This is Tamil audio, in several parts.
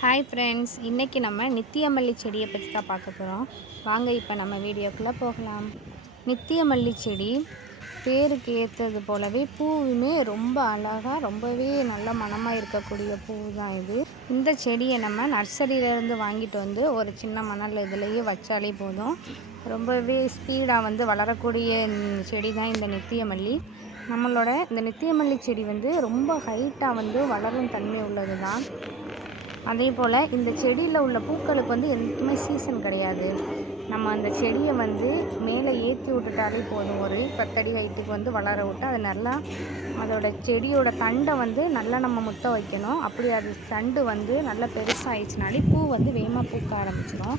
ஹாய் ஃப்ரெண்ட்ஸ் இன்றைக்கி நம்ம நித்தியமல்லி செடியை பற்றி தான் பார்க்க போகிறோம் வாங்க இப்போ நம்ம வீடியோக்குள்ளே போகலாம். நித்தியமல்லி செடி பேருக்கு ஏற்றது போலவே பூவுமே ரொம்ப அழகாக ரொம்பவே நல்ல மனமாக இருக்கக்கூடிய பூ தான் இது. இந்த செடியை நம்ம நர்சரியிலேருந்து வாங்கிட்டு வந்து ஒரு சின்ன மணல் இதுலேயே வச்சாலே போதும். ரொம்பவே ஸ்பீடாக வந்து வளரக்கூடிய செடி தான் இந்த நித்தியமல்லி. நம்மளோட இந்த நித்தியமல்லி செடி வந்து ரொம்ப ஹைட்டாக வந்து வளரும் தன்மை உள்ளது தான் அதே போல் இந்த செடியில் உள்ள பூக்களுக்கு வந்து எதுக்குமே சீசன் கிடையாது. நம்ம அந்த செடியை வந்து மேலே ஏற்றி விட்டுட்டாலே போதும். ஒரு பத்தடி ஹைட்டுக்கு வந்து வளர விட்டு அது நல்லா அதோட செடியோட தண்டை வந்து நல்லா நம்ம முத்த வைக்கணும். அப்படி அது தண்டு வந்து நல்லா பெருசாகிடுச்சுனாலே பூ வந்து வேகமாக பூக்க ஆரம்பிச்சிடும்.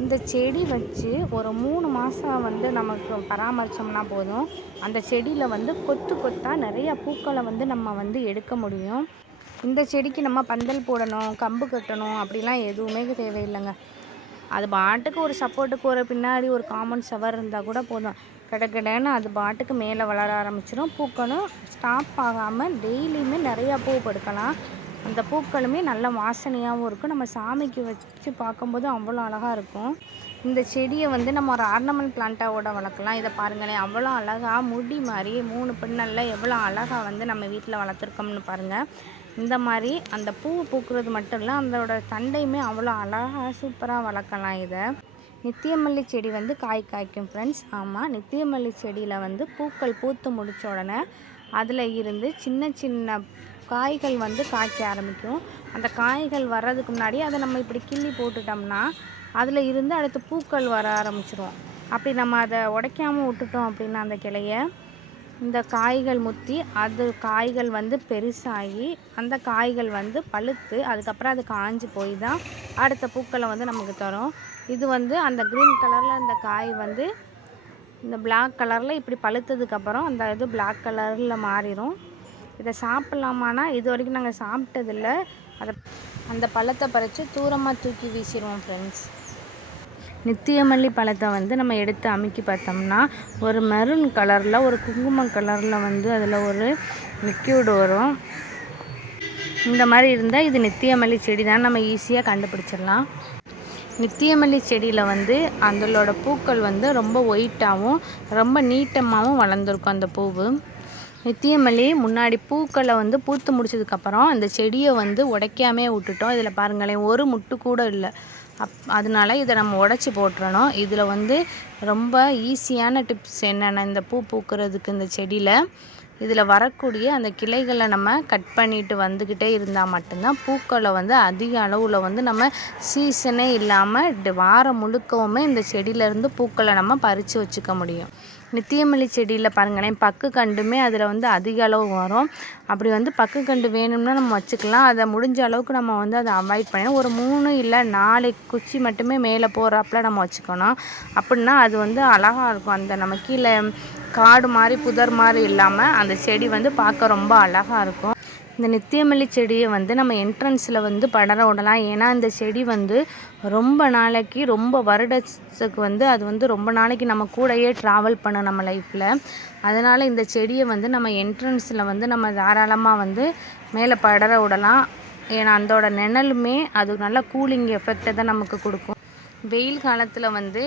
இந்த செடி வச்சு ஒரு மூணு மாதம் வந்து நமக்கு பராமரித்தோம்னா போதும். அந்த செடியில் வந்து கொத்து கொத்தாக நிறையா பூக்களை வந்து நம்ம வந்து எடுக்க முடியும். இந்த செடிக்கு நம்ம பந்தல் போடணும் கம்பு கட்டணும் அப்படிலாம் எதுவுமே தேவையில்லைங்க. அது பாட்டுக்கு ஒரு சப்போர்ட்டுக்கு ஒரு பின்னாடி ஒரு காமன் செவர் இருந்தால் கூட போதும். கிடக்கிடன்னு அது பாட்டுக்கு மேலே வளர ஆரம்பிச்சிடும். பூக்களும் ஸ்டாப் ஆகாமல் டெய்லியுமே நிறையா பூ படுக்கலாம். அந்த பூக்களுமே நல்ல வாசனையாகவும் இருக்கும். நம்ம சாமிக்கு வச்சு பார்க்கும்போது அவ்வளோ அழகாக இருக்கும். இந்த செடியை வந்து நம்ம ஒரு ஆர்னமெண்ட் பிளான்ட்டாவோட வளர்க்கலாம். இதை பாருங்களேன் அவ்வளோ அழகாக முடி மாதிரி மூணு பின்னலில் எவ்வளோ அழகாக வந்து நம்ம வீட்டில் வளர்த்துருக்கோம்னு பாருங்கள் இந்த மாதிரி அந்த பூ பூக்கிறது மட்டும் இல்லை அதோட தண்டையுமே அவ்வளோ அழகாக சூப்பராக வளர்க்கலாம் இதை. நித்தியமல்லி செடி வந்து காய் காய்க்கும் ஃப்ரெண்ட்ஸ் ஆமாம் நித்தியமல்லி செடியில் வந்து பூக்கள் பூத்து முடித்த உடனே அதில் இருந்து சின்ன சின்ன காய்கள் வந்து காய்க்க ஆரம்பிக்கும். அந்த காய்கள் வர்றதுக்கு முன்னாடி அதை நம்ம இப்படி கிள்ளி போட்டுட்டோம்னா அதில் இருந்து அடுத்து பூக்கள் வர ஆரம்பிச்சிரும். அப்படி நம்ம அதை உடைக்காமல் விட்டுட்டோம் அப்படின்னா அந்த கிளையை இந்த காய்கள் முத்தி அது காய்கள் வந்து பெருசாகி அந்த காய்கள் வந்து பழுத்து அதுக்கப்புறம் அது காஞ்சி போய் தான் அடுத்த பூக்களை வந்து நமக்கு தரும். இது வந்து அந்த க்ரீன் கலரில் அந்த காய் வந்து இந்த பிளாக் கலரில் இப்படி பழுத்ததுக்கப்புறம் அந்த இது பிளாக் கலரில் மாறிடும் இதை சாப்பிட்லாமான்னா இது வரைக்கும் நாங்கள் சாப்பிட்டதில்ல. அதை அந்த பழத்தை பறித்து தூரமாக தூக்கி வீசிடுவோம் ஃப்ரெண்ட்ஸ் நித்தியமல்லி பழத்தை வந்து நம்ம எடுத்து அமுக்கி பார்த்தோம்னா ஒரு மெரூன் கலரில் ஒரு குங்குமம் கலரில் வந்து அதில் ஒரு லிக்யூடு வரும். இந்த மாதிரி இருந்தால் இது நித்தியமல்லி செடி தான். நம்ம ஈஸியாக கண்டுபிடிச்சிடலாம். நித்தியமல்லி செடியில் வந்து அதோட பூக்கள் வந்து ரொம்ப ஒயிட்டாகவும் ரொம்ப நீட்டமாகவும் வளர்ந்துருக்கும் அந்த பூவு. நித்தியமல்லி முன்னாடி பூக்களை வந்து பூத்து முடிச்சதுக்கப்புறம் அந்த செடியை வந்து உடைக்காமே விட்டுட்டோம். இதில் பாருங்களேன் ஒரு முட்டு கூட இல்லை. அப் அதனால இதை நம்ம உடச்சி போட்டுறணும். இதில் வந்து ரொம்ப ஈஸியான டிப்ஸ் என்னென்ன இந்த பூ பூக்கிறதுக்கு இந்த செடியில் இதில் வரக்கூடிய அந்த கிளைகளை நம்ம கட் பண்ணிட்டு வந்துக்கிட்டே இருந்தால் மட்டும்தான் பூக்களை வந்து அதிக அளவில் வந்து நம்ம சீசனே இல்லாமல் வாரம் முழுக்கவுமே இந்த செடியிலேருந்து பூக்களை நம்ம பறித்து வச்சுக்க முடியும். நித்தியமல்லி செடியில் பாருங்களேன் பக்கு கண்டுமே அதில் வந்து அதிக அளவு வரும். அப்படி வந்து பக்கு கண்டு வேணும்னா நம்ம வச்சுக்கலாம். அதை முடிஞ்ச அளவுக்கு நம்ம வந்து அதை அவாய்ட் பண்ணணும் ஒரு மூணு இல்லை நாலு குச்சி மட்டுமே மேலே போகிறாப்புல நம்ம வச்சுக்கணும். அப்படின்னா அது வந்து அழகாக இருக்கும். அந்த நம்ம கீழே காடு மாதிரி புதர் மாதிரி இல்லாமல் அந்த செடி வந்து பார்க்க ரொம்ப அழகாக இருக்கும். இந்த நித்தியமல்லி செடியை வந்து நம்ம என்ட்ரன்ஸில் வந்து படர விடலாம். ஏன்னா இந்த செடி வந்து ரொம்ப நாளைக்கு ரொம்ப வருடத்துக்கு வந்து அது வந்து ரொம்ப நாளைக்கு நம்ம கூடயே ட்ராவல் பண்ணும் நம்ம லைஃப்பில் அதனால் இந்த செடியை வந்து நம்ம என்ட்ரன்ஸில் வந்து நம்ம தாராளமாக வந்து மேலே படர விடலாம். ஏன்னா அதோட நிழலுமே அது நல்ல கூலிங் எஃபெக்டை தான் நமக்கு கொடுக்கும். வெயில் காலத்தில் வந்து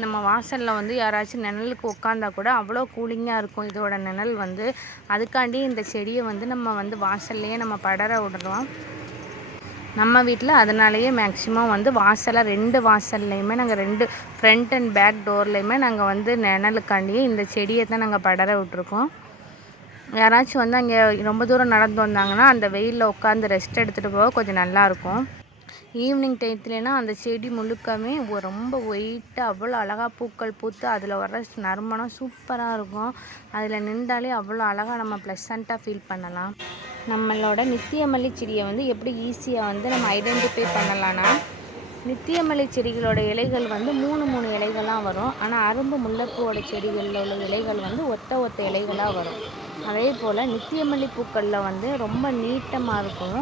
நம்ம வாசலில் வந்து யாராச்சும் நிழலுக்கு உட்காந்தா கூட அவ்வளோ கூலிங்காக இருக்கும் இதோட நிழல் வந்து. அதுக்காண்டி இந்த செடியை வந்து நம்ம வந்து வாசல்லையே நம்ம படர விடுறோம் நம்ம வீட்டில் அதனாலேயே மேக்ஸிமம் வந்து வாசலை ரெண்டு வாசல்லையுமே நாங்கள் ரெண்டு ஃப்ரண்ட் அண்ட் பேக் டோர்லேயுமே நாங்கள் வந்து நிழலுக்காண்டியே இந்த செடியை தான் நாங்கள் படர விட்ருக்கோம் யாராச்சும் வந்து அங்கே ரொம்ப தூரம் நடந்து வந்தாங்கன்னா அந்த வெயிலில் உட்காந்து ரெஸ்ட் எடுத்துகிட்டு போக கொஞ்சம் நல்லாயிருக்கும் ஈவினிங் டயத்துலனா அந்த செடி முழுக்கமே ரொம்ப ஒயிட்டாக அவ்வளோ அழகாக பூக்கள் பூத்து அதில் வர நறுமணம் சூப்பராக இருக்கும். அதில் நின்றாலே அவ்வளோ அழகாக நம்ம ப்ளசண்ட்டாக ஃபீல் பண்ணலாம். நம்மளோட நித்தியமல்லி செடியை வந்து எப்படி ஈஸியாக வந்து நம்ம ஐடென்டிஃபை பண்ணலான்னா நித்தியமல்லி செடிகளோட இலைகள் வந்து மூணு மூணு இலைகளாக வரும். ஆனால் அரும்பு முல்லைப்பூவோட செடிகளில் உள்ள இலைகள் வந்து ஒத்த ஒத்த இலைகளாக வரும். அதே போல் நித்தியமல்லி பூக்களில் வந்து ரொம்ப நீட்டமாக இருக்கும்.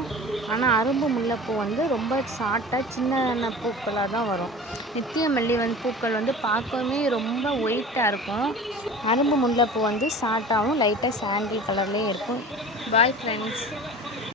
ஆனால் அரும்பு முல்லைப்பூ வந்து ரொம்ப ஷார்ட்டாக சின்ன பூக்களாக தான் வரும். நித்தியமல்லி வந்து பூக்கள் வந்து பார்க்கவே ரொம்ப ஒயிட்டாக இருக்கும். அரும்பு முல்லைப்பூ வந்து ஷார்ட்டாகவும் லைட்டாக சாண்டில் கலர்லேயும் இருக்கும். Bye friends